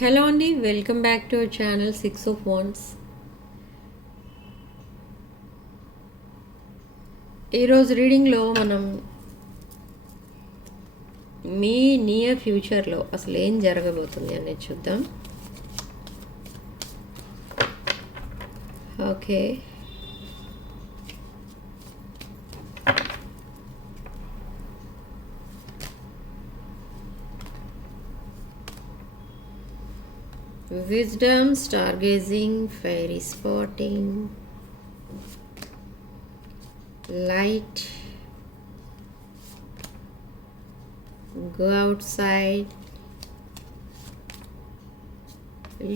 Hello అండి, welcome back to our channel 6 of wands. ఈరోజు రీడింగ్లో మనం మీ నియర్ ఫ్యూచర్లో అసలు ఏం జరగబోతుంది అనేది చూద్దాం. Okay, wisdom, stargazing, fairy spotting, light, go outside,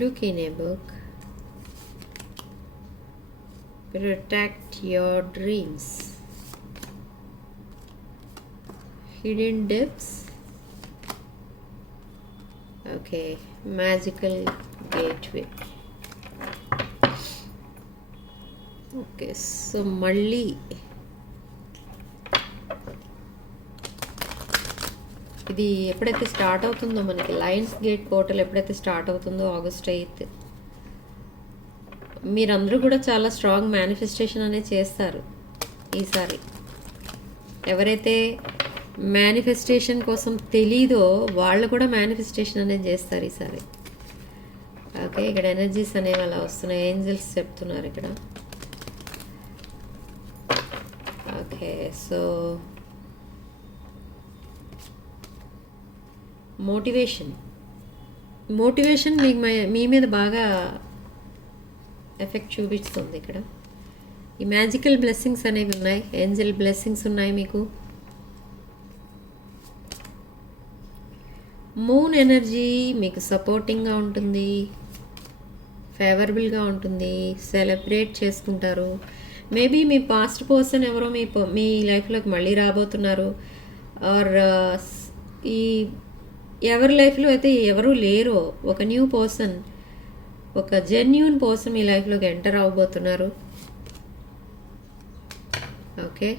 look in a book, protect your dreams, hidden depths. Okay, magical gateway. Okay, so మళ్ళీ ఇది ఎప్పుడైతే స్టార్ట్ అవుతుందో మనకి లయన్స్ గేట్ పోర్టల్ ఎప్పుడైతే స్టార్ట్ అవుతుందో August 8th, మీరందరూ కూడా చాలా స్ట్రాంగ్ మేనిఫెస్టేషన్ అనేది చేస్తారు ఈసారి. ఎవరైతే మేనిఫెస్టేషన్ కోసం తెలీదో వాళ్ళు కూడా మేనిఫెస్టేషన్ అనేది చేస్తారు ఈసారి. ఓకే, ఇక్కడ ఎనర్జీస్ అనేవి అలా వస్తున్నాయి, ఏంజల్స్ చెప్తున్నారు ఇక్కడ. ఓకే, సో మోటివేషన్ మీకు మీ మీద బాగా ఎఫెక్ట్ చూపిస్తుంది ఇక్కడ. ఈ మ్యాజికల్ బ్లెస్సింగ్స్ అనేవి ఉన్నాయి, ఏంజల్ బ్లెస్సింగ్స్ ఉన్నాయి మీకు. మూన్ ఎనర్జీ మీకు సపోర్టింగ్గా ఉంటుంది, ఫేవరబుల్గా ఉంటుంది, సెలబ్రేట్ చేసుకుంటారు. మేబీ మీ పాస్ట్ పర్సన్ ఎవరో మీ లైఫ్లోకి మళ్ళీ రాబోతున్నారు. ఆర్ ఈ ఎవరి లైఫ్లో అయితే ఎవరు లేరో ఒక న్యూ పర్సన్, ఒక జెన్యూన్ పర్సన్ మీ లైఫ్లోకి ఎంటర్ అవ్వబోతున్నారు. ఓకే,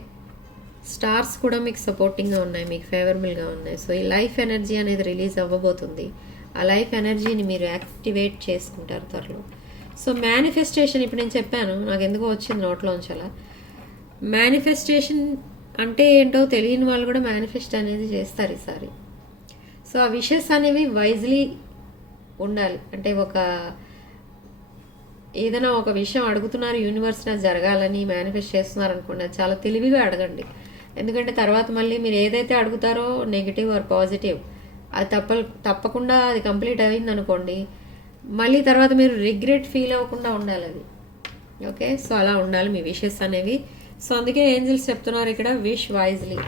స్టార్స్ కూడా మీకు సపోర్టింగ్గా ఉన్నాయి, మీకు ఫేవరబుల్గా ఉన్నాయి. సో ఈ లైఫ్ ఎనర్జీ అనేది రిలీజ్ అవ్వబోతుంది. ఆ లైఫ్ ఎనర్జీని మీరు యాక్టివేట్ చేసుకుంటారు త్వరలో. సో మేనిఫెస్టేషన్ ఇప్పుడు నేను చెప్పాను, నాకు ఎందుకో వచ్చింది నోట్లోంచి అలా. మేనిఫెస్టేషన్ అంటే ఏంటో తెలియని వాళ్ళు కూడా మేనిఫెస్ట్ అనేది చేస్తారు ఈసారి. సో ఆ విషెస్ అనేవి వైజ్లీ ఉండాలి. అంటే ఏదైనా ఒక విషయం అడుగుతున్నారు, యూనివర్స్ నాకు జరగాలని మేనిఫెస్ట్ చేస్తున్నారు అనుకోండి, అది చాలా తెలివిగా అడగండి. ఎందుకంటే తర్వాత మళ్ళీ మీరు ఏదైతే అడుగుతారో నెగిటివ్ ఆర్ పాజిటివ్, అది తప్పకుండా అది కంప్లీట్ అయింది అనుకోండి, మళ్ళీ తర్వాత మీరు రిగ్రెట్ ఫీల్ అవ్వకుండా ఉండాలి అది. ఓకే, సో అలా ఉండాలి మీ విషెస్ అనేవి. సో అందుకే ఏంజల్స్ చెప్తున్నారు ఇక్కడ, wish wisely.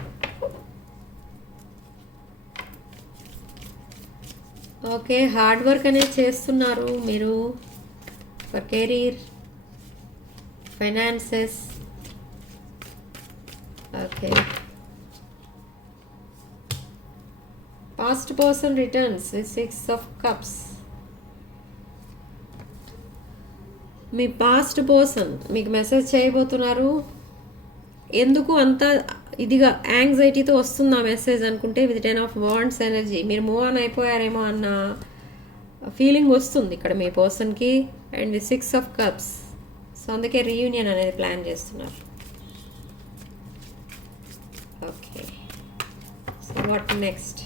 Okay, hard work అనేది చేస్తున్నారు మీరు for career, finances. Okay, past person returns with 6 of cups. Me past person మీకు మెసేజ్ చేయబోతున్నారు. ఎందుకు అంత ఇదిగా యాంగ్జైటీతో వస్తుంది ఆ మెసేజ్ అనుకుంటే, విత్ 10 ఆఫ్ వాండ్స్ ఎనర్జీ మీరు మూవ్ ఆన్ అయిపోయారేమో అన్న ఫీలింగ్ వస్తుంది ఇక్కడ మీ పర్సన్కి. And with 6 of cups, so అందుకే రీయూనియన్ అనేది ప్లాన్ చేస్తున్నారు. Okay, so what next?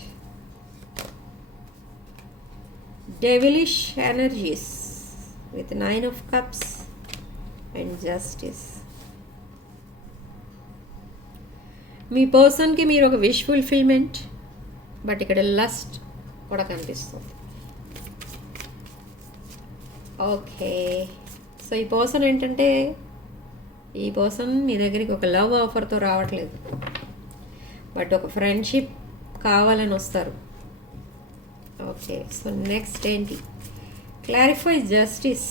Devilish energies with 9 of cups and justice. మీ పర్సన్కి మీరు ఒక విష్ ఫుల్ఫిల్మెంట్, బట్ ఇక్కడ లస్ట్ కూడా కనిపిస్తుంది. ఓకే, సో ఈ పర్సన్ ఏంటంటే, ఈ పర్సన్ మీ దగ్గరికి ఒక లవ్ ఆఫర్తో రావట్లేదు, బట్ ఒక ఫ్రెండ్షిప్ కావాలని వస్తారు. ఓకే, సో నెక్స్ట్ ఏంటి? Clarify justice.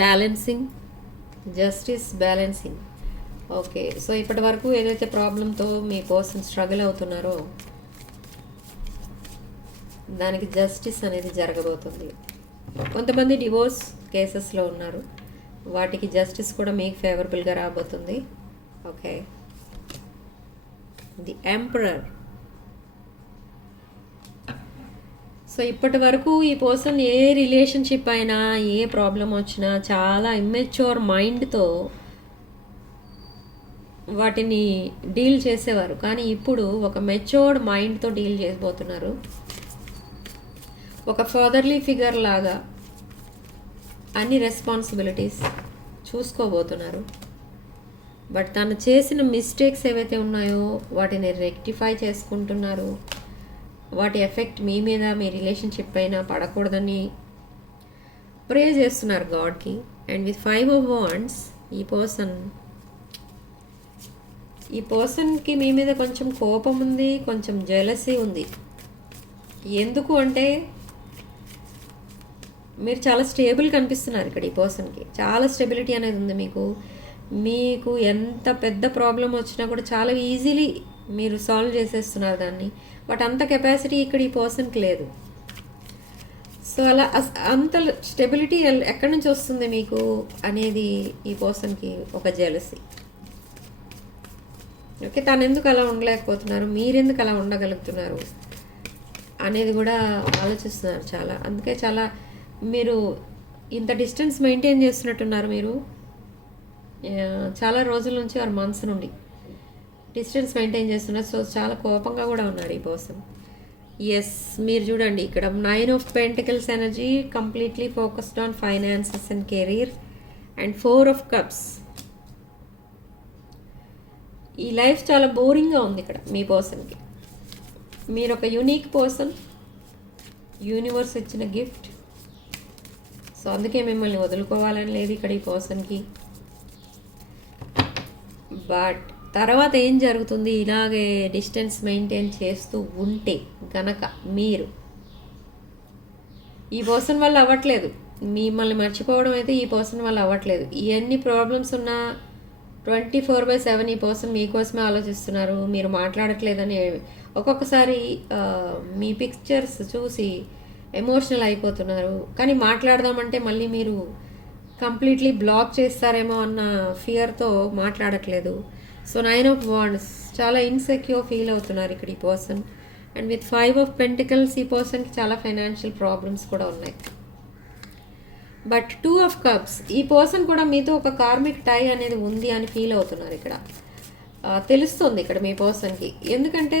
Balancing, justice, balancing. Okay, so ఇప్పటి వరకు ఏదైతే ప్రాబ్లంతో మీ పర్సన్ స్ట్రగుల్ అవుతున్నారో దానికి జస్టిస్ అనేది జరగబోతుంది. కొంతమంది డివోర్స్ కేసెస్లో ఉన్నారు, వాటికి జస్టిస్ కూడా మీకు ఫేవరబుల్గా రాబోతుంది. Okay, the emperor. సో ఇప్పటి వరకు ఈ పర్సన్ ఏ రిలేషన్షిప్ అయినా ఏ ప్రాబ్లం వచ్చినా చాలా ఇమ్మెచ్యూర్ మైండ్తో వాటిని డీల్ చేసేవారు, కానీ ఇప్పుడు ఒక మెచ్యూర్డ్ మైండ్తో డీల్ చేయబోతున్నారు. ఒక ఫాదర్లీ ఫిగర్ లాగా అన్ని రెస్పాన్సిబిలిటీస్ చూసుకోబోతున్నారు. బట్ తను చేసిన మిస్టేక్స్ ఏవైతే ఉన్నాయో వాటిని రెక్టిఫై చేసుకుంటున్నారు. వాటి ఎఫెక్ట్ మీ మీద, మీ రిలేషన్షిప్ పైన పడకూడదని ప్రే చేస్తున్నారు గాడ్కి. అండ్ విత్ 5 of Wands ఈ పర్సన్కి మీ మీద కొంచెం కోపం ఉంది, కొంచెం జెలసీ ఉంది. ఎందుకు అంటే మీరు చాలా స్టేబుల్ కనిపిస్తున్నారు ఇక్కడ. ఈ పర్సన్కి చాలా స్టెబిలిటీ అనేది ఉంది. మీకు ఎంత పెద్ద ప్రాబ్లం వచ్చినా కూడా చాలా ఈజీలీ మీరు సాల్వ్ చేసేస్తున్నారు దాన్ని. బట్ అంత కెపాసిటీ ఇక్కడ ఈ పర్సన్కి లేదు. సో అలా అంత స్టెబిలిటీ ఎక్కడి నుంచి వస్తుంది మీకు అనేది ఈ పర్సన్కి ఒక జెలసీ. ఓకే, తను ఎందుకు అలా ఉండలేకపోతున్నారు, మీరెందుకు అలా ఉండగలుగుతున్నారు అనేది కూడా ఆలోచిస్తున్నారు చాలా. అందుకే మీరు ఇంత డిస్టెన్స్ మెయింటైన్ చేస్తున్నట్టున్నారు. మీరు చాలా రోజుల నుంచి 6 months నుండి డిస్టెన్స్ మెయింటైన్ చేస్తున్నారు. సో చాలా కోపంగా కూడా ఉన్నారు ఈ పర్సన్. ఎస్, మీరు చూడండి ఇక్కడ 9 of Pentacles energy completely focused on finances and career. And 4 of Cups. ఈ లైఫ్ చాలా బోరింగ్గా ఉంది ఇక్కడ మీ పర్సన్కి. మీరు ఒక యూనిక్ పర్సన్, యూనివర్స్ ఇచ్చిన గిఫ్ట్. సో అందుకే మిమ్మల్ని వదులుకోవాలని లేదు ఇక్కడ ఈ పర్సన్కి. బట్ తర్వాత ఏం జరుగుతుంది, ఇలాగే డిస్టెన్స్ మెయింటైన్ చేస్తూ ఉంటే గనక మీరు ఈ పర్సన్ వల్ల అవ్వట్లేదు, మిమ్మల్ని మర్చిపోవడం అయితే ఈ పర్సన్ వల్ల అవ్వట్లేదు. ఎన్ని ప్రాబ్లమ్స్ ఉన్నా 24/7 ఈ పర్సన్ మీకోసమే ఆలోచిస్తున్నారు. మీరు మాట్లాడట్లేదని ఒక్కొక్కసారి మీ పిక్చర్స్ చూసి ఎమోషనల్ అయిపోతున్నారు. కానీ మాట్లాడదామంటే మళ్ళీ మీరు కంప్లీట్లీ బ్లాక్ చేస్తారేమో అన్న ఫియర్తో మాట్లాడట్లేదు. సో 9 of Wands చాలా ఇన్సెక్యూర్ ఫీల్ అవుతున్నారు ఇక్కడ ఈ person. And with 5 of Pentacles ఈ పర్సన్కి చాలా ఫైనాన్షియల్ ప్రాబ్లమ్స్ కూడా ఉన్నాయి. బట్ 2 of Cups ఈ పర్సన్ కూడా మీతో ఒక కార్మిక్ టై అనేది ఉంది అని ఫీల్ అవుతున్నారు ఇక్కడ. తెలుస్తుంది ఇక్కడ మీ పర్సన్కి. ఎందుకంటే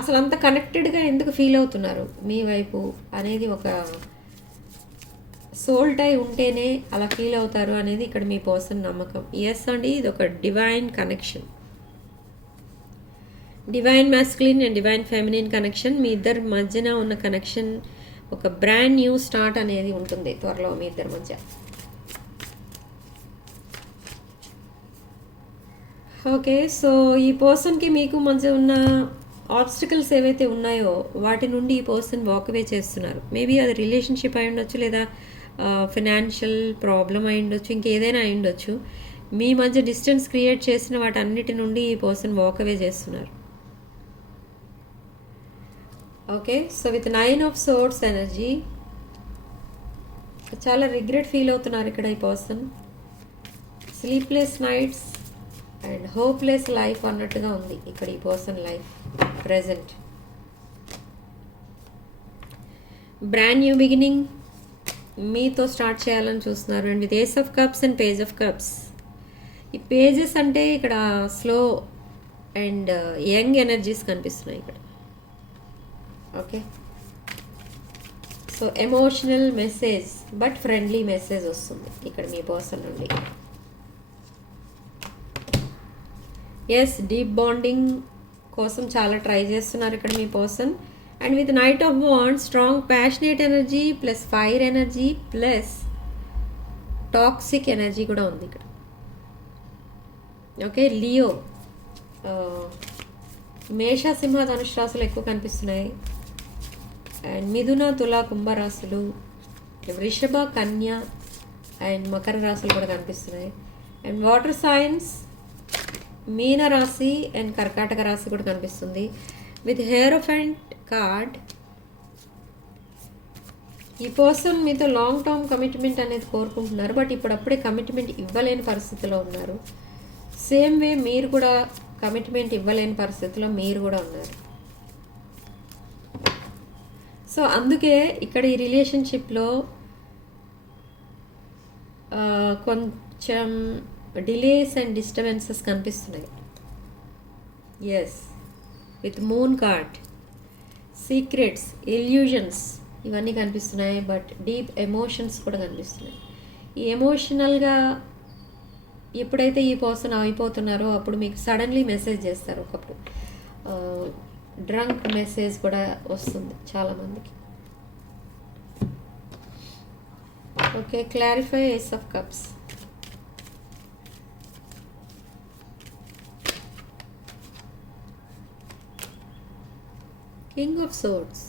అసలు అంత కనెక్టెడ్గా ఎందుకు ఫీల్ అవుతున్నారు మీ వైపు అనేది, ఒక సోల్ టై ఉంటేనే అలా ఫీల్ అవుతారు అనేది ఇక్కడ మీ పర్సన్ నమ్మకం. ఎస్ అండి, ఇది ఒక divine connection, divine masculine and divine feminine connection. మీ ఇద్దరి మధ్యన ఉన్న కనెక్షన్ ఒక బ్రాండ్ న్యూ స్టార్ట్ అనేది ఉంటుంది త్వరలో మీ ఇద్దరి మధ్య. ఓకే, సో ఈ పర్సన్కి మీకు మధ్య ఉన్న ఆబ్స్టికల్స్ ఏవైతే ఉన్నాయో వాటి నుండి ఈ పర్సన్ వాక్అవే చేస్తున్నారు. మేబీ అది రిలేషన్షిప్ అయి ఉండొచ్చు, లేదా ఫినాన్షియల్ ప్రాబ్లం అయి ఉండొచ్చు, ఇంకేదైనా అయి ఉండొచ్చు. మీ మధ్య డిస్టెన్స్ క్రియేట్ చేసిన వాటన్నిటి నుండి ఈ పర్సన్ వాక్అవే చేస్తున్నారు. Okay, so with 9 of Swords energy చాలా రిగ్రెట్ ఫీల్ అవుతున్నారు ఇక్కడ ఈ person. Sleepless nights and hopeless life అన్నట్టుగా ఉంది ఇక్కడ ఈ person life present. Brand new beginning మీతో స్టార్ట్ చేయాలని చూస్తున్నారు. And with Ace of Cups and Page of Cups. ఈ పేజెస్ అంటే ఇక్కడ స్లో అండ్ యంగ్ ఎనర్జీస్ కనిపిస్తున్నాయి ఇక్కడ. Okay, so emotional message but friendly message వస్తుంది ఇక్కడ మీ పర్సన్ నుండి. ఎస్, డీప్ బాండింగ్ కోసం చాలా ట్రై చేస్తున్నారు ఇక్కడ మీ person. And with Knight of Wands strong passionate energy plus fire energy plus toxic energy కూడా ఉంది ఇక్కడ. ఓకే, లియో, మేష, సింహ, ధనుష్ రాశులు ఎక్కువ కనిపిస్తున్నాయి. అండ్ మిథున, తుల, కుంభ రాశులు, వృషభ, కన్య అండ్ మకర రాశులు కూడా కనిపిస్తున్నాయి. అండ్ వాటర్ సైన్స్ మీన రాశి అండ్ కర్కాటక రాశి కూడా కనిపిస్తుంది. విత్ హెయిరోఫెంట్ కార్డ్ ఈ పర్సన్ మీతో లాంగ్ టర్మ్ కమిట్మెంట్ అనేది కోరుకుంటున్నారు. బట్ ఇప్పుడప్పుడే కమిట్మెంట్ ఇవ్వలేని పరిస్థితిలో ఉన్నారు. సేమ్ వే మీరు కూడా కమిట్మెంట్ ఇవ్వలేని పరిస్థితిలో మీరు కూడా ఉన్నారు. సో అందుకే ఇక్కడ ఈ రిలేషన్షిప్లో కొంచెం డిలేస్ అండ్ డిస్టర్బెన్సెస్ కనిపిస్తున్నాయి. Yes, with moon card, secrets, illusions ఇవన్నీ కనిపిస్తున్నాయి. బట్ డీప్ ఎమోషన్స్ కూడా కనిపిస్తున్నాయి. ఈ ఎమోషనల్గా ఎప్పుడైతే ఈ పర్సన్ అయిపోతున్నారో అప్పుడు మీకు సడన్లీ మెసేజ్ చేస్తారు. ఒకప్పుడు డ్రంక్ మెసేజ్ కూడా వస్తుంది చాలామందికి. Okay, clarify ace of cups. King of swords.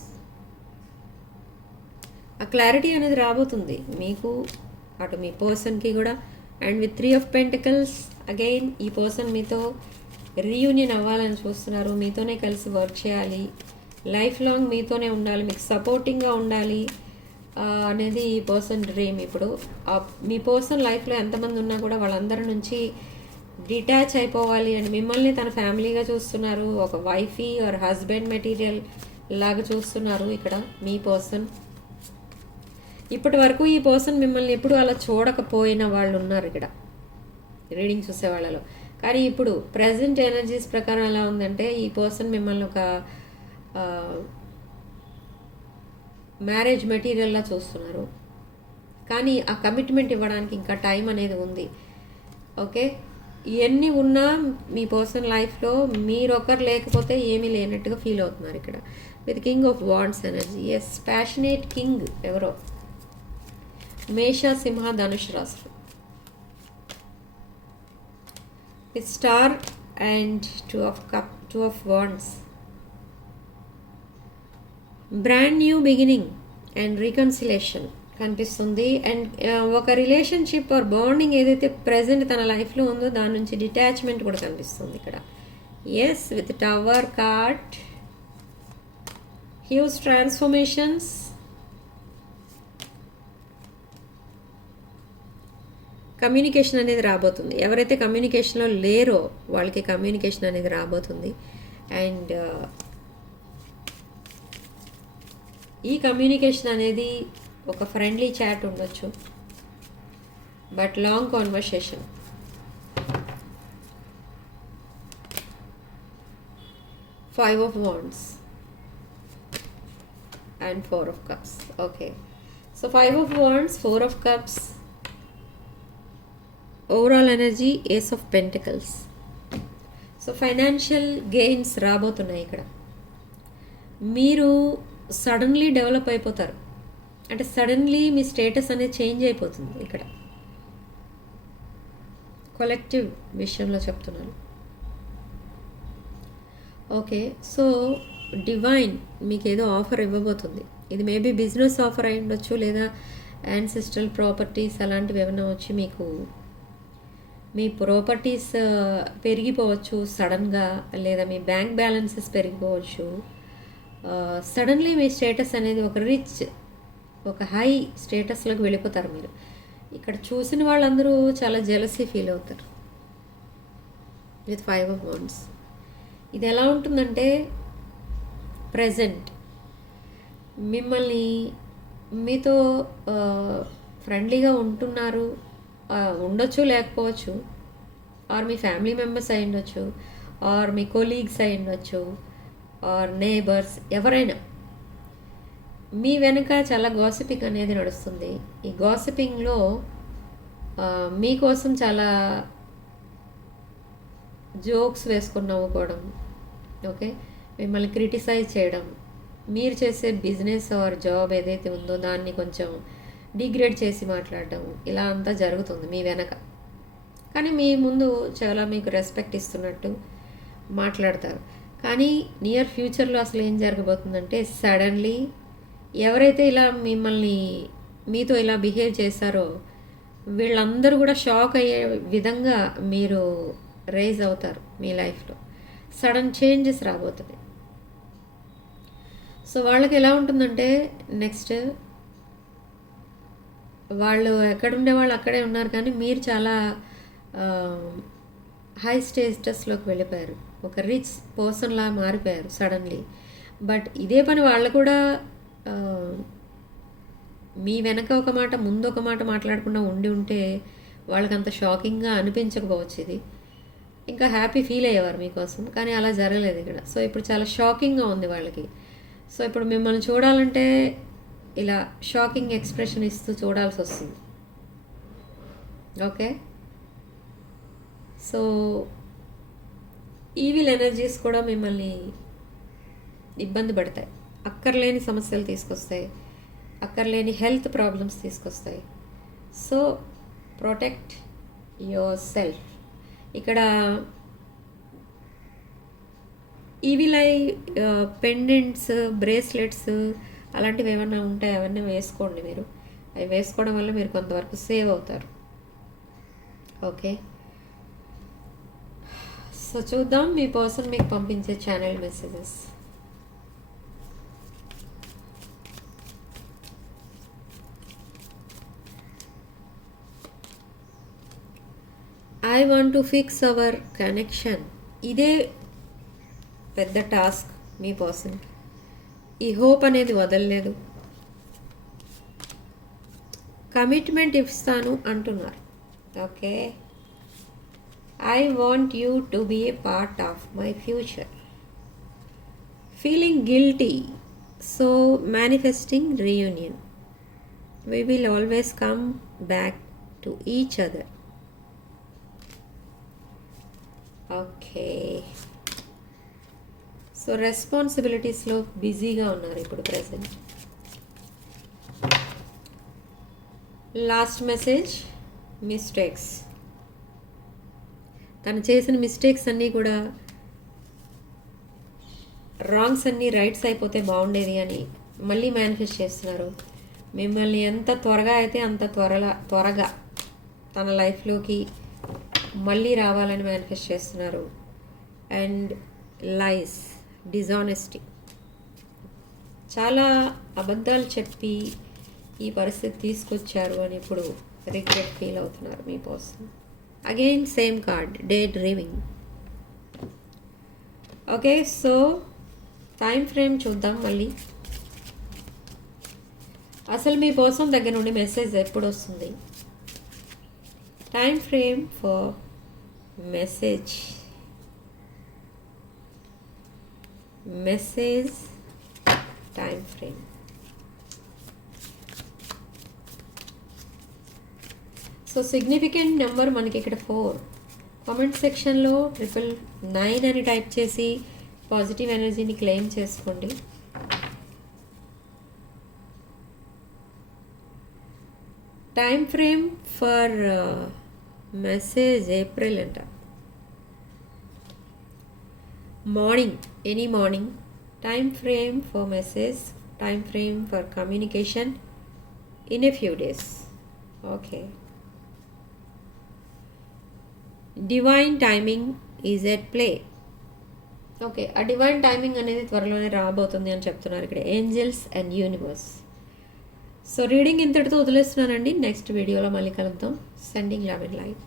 ఆ క్లారిటీ అనేది రాబోతుంది మీకు, అటు మీ పర్సన్కి కూడా. And with 3 of pentacles, again ఈ పర్సన్ మీతో రీయూనియన్ అవ్వాలని చూస్తున్నారు. మీతోనే కలిసి వర్క్ చేయాలి, లైఫ్ లాంగ్ మీతోనే ఉండాలి, మీకు సపోర్టింగ్గా ఉండాలి అనేది ఈ పర్సన్ డ్రీమ్. ఇప్పుడు మీ పర్సన్ లైఫ్లో ఎంతమంది ఉన్నా కూడా వాళ్ళందరి నుంచి డిటాచ్ అయిపోవాలి అండ్ మిమ్మల్ని తన ఫ్యామిలీగా చూస్తున్నారు. ఒక వైఫీ ఆర్ హస్బెండ్ మెటీరియల్ లాగా చూస్తున్నారు ఇక్కడ మీ పర్సన్. ఇప్పటి వరకు ఈ పర్సన్ మిమ్మల్ని ఎప్పుడు అలా చూడకపోయిన వాళ్ళు ఉన్నారు ఇక్కడ రీడింగ్ చూసే వాళ్ళలో. కానీ ఇప్పుడు ప్రజెంట్ ఎనర్జీస్ ప్రకారం ఎలా ఉందంటే ఈ పర్సన్ మిమ్మల్ని ఒక మ్యారేజ్ మెటీరియల్లా చూస్తున్నారు. కానీ ఆ కమిట్మెంట్ ఇవ్వడానికి ఇంకా టైం అనేది ఉంది. ఓకే, ఎన్ని ఉన్నా మీ పర్సనల్ లైఫ్లో మీరొకరు లేకపోతే ఏమీ లేనట్టుగా ఫీల్ అవుతున్నారు ఇక్కడ with king of wands energy. Yes, passionate king ఎవరో మేష, సింహ, ధనుష్ రాశులు with star and 2 of wands. Brand new beginning and reconciliation కనిపిస్తుంది. అండ్ ఒక రిలేషన్షిప్ ఆర్ బాండింగ్ ఏదైతే ప్రజెంట్ తన లైఫ్లో ఉందో దాని నుంచి డిటాచ్మెంట్ కూడా కనిపిస్తుంది ఇక్కడ. Yes, with tower card, huge transformations, communication అనేది రాబోతుంది. ఎవరైతే కమ్యూనికేషన్లో లేరో వాళ్ళకి కమ్యూనికేషన్ అనేది రాబోతుంది. అండ్ ఈ కమ్యూనికేషన్ అనేది ఒక ఫ్రెండ్లీ చాట్ ఉండొచ్చు, but long conversation. Five of Wands and 4 of Cups. Okay, so 5 of Wands, 4 of Cups, overall energy, Ace of Pentacles. So financial gains రాబోతున్నాయి ఇక్కడ. మీరు సడన్లీ డెవలప్ అయిపోతారు, అంటే సడన్లీ మీ స్టేటస్ అనేది చేంజ్ అయిపోతుంది ఇక్కడ. కలెక్టివ్ విషయంలో చెప్తున్నాను. ఓకే, సో డివైన్ మీకు ఏదో ఆఫర్ ఇవ్వబోతుంది. ఇది మేబీ బిజినెస్ ఆఫర్ అయి ఉండొచ్చు, లేదా యాన్సెస్ట్రల్ ప్రాపర్టీస్ అలాంటివి ఏమైనా వచ్చి మీకు మీ ప్రాపర్టీస్ పెరిగిపోవచ్చు సడన్గా, లేదా మీ బ్యాంక్ బ్యాలెన్సెస్ పెరిగిపోవచ్చు. సడన్లీ మీ స్టేటస్ అనేది ఒక రిచ్, ఒక హై స్టేటస్లోకి వెళ్ళిపోతారు మీరు. ఇక్కడ చూసిన వాళ్ళందరూ చాలా జెలసీ ఫీల్ అవుతారు విత్ 5 of Wands. ఇది ఎలా ఉంటుందంటే ప్రజెంట్ మిమ్మల్ని మీతో ఫ్రెండ్లీగా ఉంటున్నారు, ఉండొచ్చు లేకపోవచ్చు, ఆర్ మీ ఫ్యామిలీ మెంబర్స్ అయి ఉండొచ్చు, ఆర్ మీ కొలీగ్స్ అయి ఉండొచ్చు, ఆర్ నేబర్స్, ఎవరైనా మీ వెనుక చాలా గాసిపింగ్ అనేది నడుస్తుంది. ఈ గాసిపింగ్లో మీకోసం చాలా జోక్స్ వేసుకొని నవ్వుకోవడం, ఓకే, మిమ్మల్ని క్రిటిసైజ్ చేయడం, మీరు చేసే బిజినెస్ ఆర్ జాబ్ ఏదైతే ఉందో దాన్ని కొంచెం డిగ్రేడ్ చేసి మాట్లాడడం, ఇలా అంతా జరుగుతుంది మీ వెనక. కానీ మీ ముందు చాలా మీకు రెస్పెక్ట్ ఇస్తున్నట్టు మాట్లాడతారు. కానీ నియర్ ఫ్యూచర్లో అసలు ఏం జరగబోతుందంటే సడన్లీ ఎవరైతే ఇలా మిమ్మల్ని మీతో ఇలా బిహేవ్ చేశారో వీళ్ళందరూ కూడా షాక్ అయ్యే విధంగా మీరు రైజ్ అవుతారు. మీ లైఫ్లో సడన్ చేంజెస్ రాబోతుంది. సో వాళ్ళకి ఎలా ఉంటుందంటే నెక్స్ట్ వాళ్ళు ఎక్కడుండే వాళ్ళు అక్కడే ఉన్నారు, కానీ మీరు చాలా హై స్టేటస్లోకి వెళ్ళిపోయారు, ఒక రిచ్ పర్సన్లా మారిపోయారు సడన్లీ. బట్ ఇదే పని వాళ్ళు కూడా ఆ, మీ వెనక ఒక మాట ముందు ఒక మాట మాట్లాడకుండా ఉండి ఉంటే వాళ్ళకి అంత షాకింగ్గా అనిపించకపోవచ్చు ఇది, ఇంకా హ్యాపీ ఫీల్ అయ్యేవారు మీకోసం. కానీ అలా జరగలేదు ఇక్కడ. సో ఇప్పుడు చాలా షాకింగ్గా ఉంది వాళ్ళకి. సో ఇప్పుడు మిమ్మల్ని చూడాలంటే ఇలా షాకింగ్ ఎక్స్ప్రెషన్ ఇస్తూ చూడాల్సి వస్తుంది. ఓకే, సో ఈవిల్ ఎనర్జీస్ కూడా మిమ్మల్ని ఇబ్బంది పడతాయి, అక్కర్లేని సమస్యలు తీసుకొస్తాయి, అక్కర్లేని హెల్త్ ప్రాబ్లమ్స్ తీసుకొస్తాయి. So protect yourself. ఇక్కడ ఈవిల్ ఐ పెండెంట్స్, బ్రేస్లెట్స్ అలాంటివి ఏమైనా ఉంటాయి, అవన్నీ వేసుకోండి మీరు. అవి వేసుకోవడం వల్ల మీరు కొంతవరకు సేవ్ అవుతారు. ఓకే, సో చూద్దాం మీ పర్సన్ మీకు పంపించే channel messages. I want to fix our connection. ఇదే పెద్ద టాస్క్ మీ పర్సన్. ఈ హోప్ అనేది వదలలేదు, కమిట్మెంట్ ఇస్తాను అంటున్నారు. Okay, I want you to be a part of my future. Feeling guilty, so manifesting reunion. We will always come back to each other. Okay, so రెస్పాన్సిబిలిటీస్లో బిజీగా ఉన్నారు ఇప్పుడు ప్రెసెంట్. Last message, mistakes. తను చేసిన mistakes అన్నీ కూడా, wrongs అన్నీ rights అయిపోతే బాగుండేది అని మళ్ళీ మేనిఫెస్ట్ చేస్తున్నారు. మిమ్మల్ని ఎంత త్వరగా అయితే అంత త్వరగా తన లైఫ్లోకి మళ్ళీ రావాలని మేనిఫెస్ట్ చేస్తున్నారు. అండ్ లైస్, డిజానెస్టీ, చాలా అబద్ధాలు చెప్పి ఈ పరిస్థితి తీసుకొచ్చారు అని ఇప్పుడు రిగ్రెట్ ఫీల్ అవుతున్నారు మీ person. Again same card, daydreaming. Okay, so time frame చూద్దాం మళ్ళీ. అసలు మీ పర్సన్ దగ్గర నుండి మెసేజ్ ఎప్పుడు వస్తుంది? Time frame for message. Time frame. So significant number మనకి ఇక్కడ 4. కామెంట్ సెక్షన్లో 999 అని టైప్ చేసి పాజిటివ్ ఎనర్జీని క్లెయిమ్ చేసుకోండి. Time frame for message April అంట. Morning, any morning. Time frame for message, time frame for communication in a few days. Okay, divine timing is at play. Okay, ఆ divine timing అనేది త్వరలోనే రాబోతుంది అని చెప్తున్నారు ఇక్కడ angels and universe. So reading ఇంతటితో వదిలేస్తున్నానండి. నెక్స్ట్ వీడియోలో మళ్ళీ కలుద్దాం. Sending love and light.